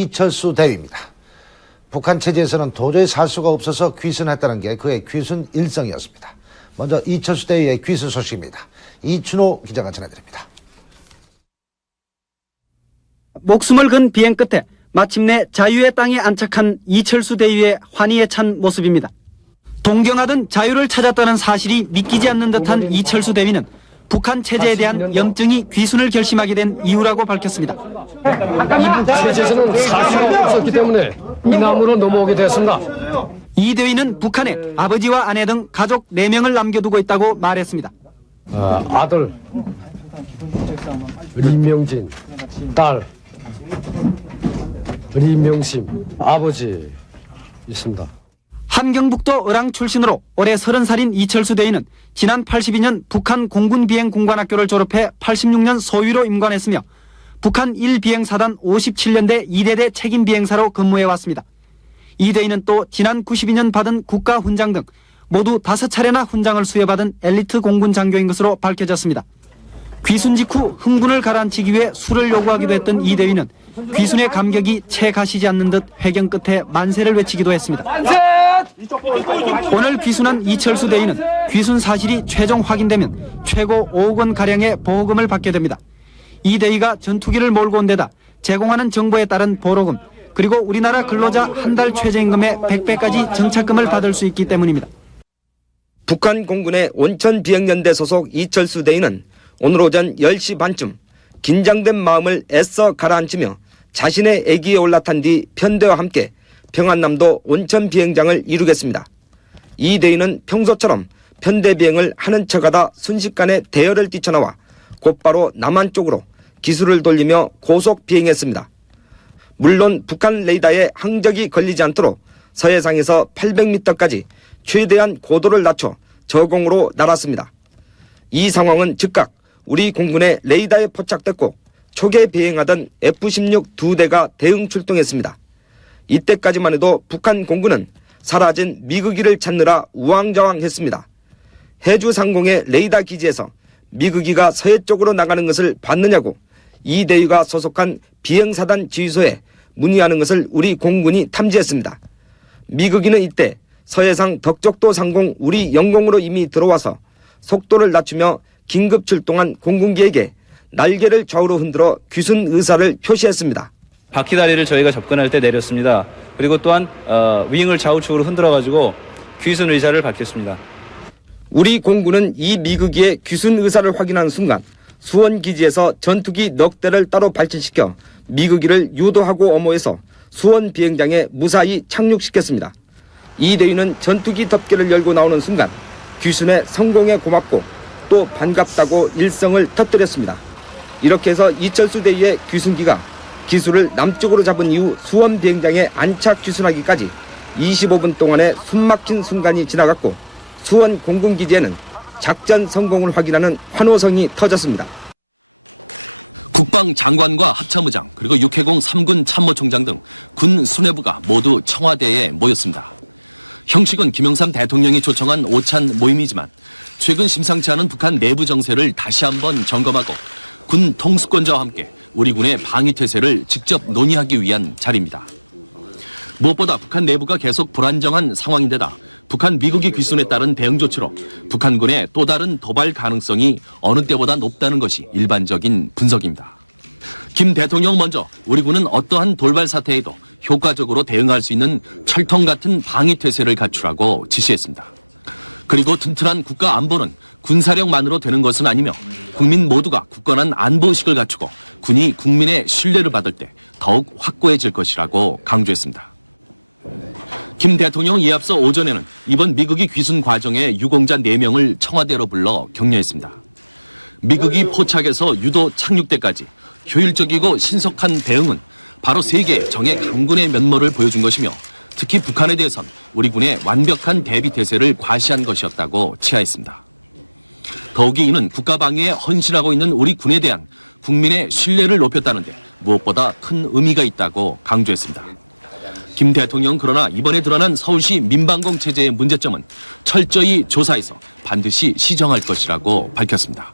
이철수 대위입니다. 북한 체제에서는 도저히 살 수가 없어서 귀순했다는 게 그의 귀순 일성이었습니다. 먼저 이철수 대위의 귀순 소식입니다. 이춘호 기자가 전해드립니다. 목숨을 건 비행 끝에 마침내 자유의 땅에 안착한 이철수 대위의 환희에 찬 모습입니다. 동경하던 자유를 찾았다는 사실이 믿기지 않는 듯한 이철수 대위는 북한 체제에 대한 염증이 귀순을 결심하게 된 이유라고 밝혔습니다. 이북 체제에서는 살 수가 없었기 때문에 이남으로 넘어오게 되었습니다. 이 대위는 북한에 아버지와 아내 등 가족 4명을 남겨두고 있다고 말했습니다. 아들 리명진, 딸 리명심, 아버지 있습니다. 함경북도 을왕 출신으로 올해 30살인 이철수 대위는 지난 82년 북한 공군 비행 공관학교를 졸업해 86년 소위로 임관했으며 북한 1비행사단 57년대 2대대 책임 비행사로 근무해왔습니다. 이 대위는 또 지난 92년 받은 국가훈장 등 모두 5차례나 훈장을 수여받은 엘리트 공군 장교인 것으로 밝혀졌습니다. 귀순 직후 흥분을 가라앉히기 위해 술을 요구하기도 했던 이 대위는 귀순의 감격이 채 가시지 않는 듯 회견 끝에 만세를 외치기도 했습니다. 오늘 귀순한 이철수 대위는 귀순 사실이 최종 확인되면 최고 5억 원 가량의 보호금을 받게 됩니다. 이 대위가 전투기를 몰고 온 데다 제공하는 정보에 따른 보로금 그리고 우리나라 근로자 한 달 최저임금의 100배까지 정착금을 받을 수 있기 때문입니다. 북한 공군의 온천비행연대 소속 이철수 대위는 오늘 오전 10시 반쯤 긴장된 마음을 애써 가라앉히며 자신의 애기에 올라탄 뒤 편대와 함께 평안남도 온천비행장을 이루겠습니다. 이 대위는 평소처럼 편대 비행을 하는 척하다 순식간에 대열을 뛰쳐나와 곧바로 남한 쪽으로 기술을 돌리며 고속 비행했습니다. 물론 북한 레이더에 항적이 걸리지 않도록 서해상에서 800m까지 최대한 고도를 낮춰 저공으로 날았습니다. 이 상황은 즉각 우리 공군의 레이더에 포착됐고 초계 비행하던 F-16 2대가 대응 출동했습니다. 이때까지만 해도 북한 공군은 사라진 미그기를 찾느라 우왕좌왕했습니다. 해주 상공의 레이더 기지에서 미그기가 서해 쪽으로 나가는 것을 봤느냐고 이 대위가 소속한 비행사단 지휘소에 문의하는 것을 우리 공군이 탐지했습니다. 미그기는 이때 서해상 덕적도 상공 우리 영공으로 이미 들어와서 속도를 낮추며 긴급 출동한 공군기에게 날개를 좌우로 흔들어 귀순 의사를 표시했습니다. 바퀴다리를 저희가 접근할 때 내렸습니다. 그리고 또한 윙을 좌우측으로 흔들어가지고 귀순 의사를 밝혔습니다. 우리 공군은 이 미그기의 귀순 의사를 확인한 순간 수원기지에서 전투기 넉 대를 따로 발진시켜 미그기를 유도하고 엄호해서 수원 비행장에 무사히 착륙시켰습니다. 이 대위는 전투기 덮개를 열고 나오는 순간 귀순의 성공에 고맙고 또 반갑다고 일성을 터뜨렸습니다. 이렇게 해서 이철수 대위의 귀순기가 기술을 남쪽으로 잡은 이후 수원 비행장에 안착 귀순하기까지 25분 동안의 숨막힌 순간이 지나갔고 수원 공군기지에는 작전 성공을 확인하는 환호성이 터졌습니다. 국방장관과 합참의장 그리고 육해공 3군 참모총장 등 군 수뇌부가 모두 청와대에 모였습니다. 형식은 김영삼 대통령이 초청한 오찬 모임이지만 최근 심상치 않은 북한 내부 정세를 다시 한번 점검하고 군 통수권자와 함께 우리 군의 방위태세를 직접 논의하기 위한 자리입니다. 무엇보다 북한 내부가 계속 불안정한 상황인데다 북한 미국이 귀순에 따른 대응 조치로 북한군의 또 다른 도발 가능성이 어느 때보다 높다는 것이 일반적인 분석입니다. 김 대통령 먼저 우리 군은 어떠한 돌발 사태에도 효과적으로 대응할 수 있는 철통 같은 방위태세를 갖추라고 지시했습니다. 그리고 튼튼한 국가 안보는 군사력만으로 되는 것은 아니며 국민 모두가 굳건한 안보의식을 갖추고 군이 국민의 신뢰를 받을 때 더욱 확고해질 것이라고 강조했습니다. 김 대통령은 이에 앞서 오전에는 이번 미국이 귀순 과정에 유공자 4명을 청와대로 불러 격려했습니다. 미국이 포착에서 유도 착륙 때까지 효율적이고 신속한 대응은 바로 세계 정예 강군의 면모를 보여준 것이며 특히 북한에 대해선 우리 군의 완벽한 대비 태세를 과시한 것이었다고 치하했습니다. 더욱이 이는 국가 방위에 헌신하고 있는 우리 군에 대한 국민의 신뢰를 높였다는데 무엇보다 큰 의미가 있다고 강조했습니다. 김 대통령 그러나 이번에 드러난 서울시 민방공 체제의 문제점은 철저히 조사해서 반드시 시정할 것이라고 밝혔습니다.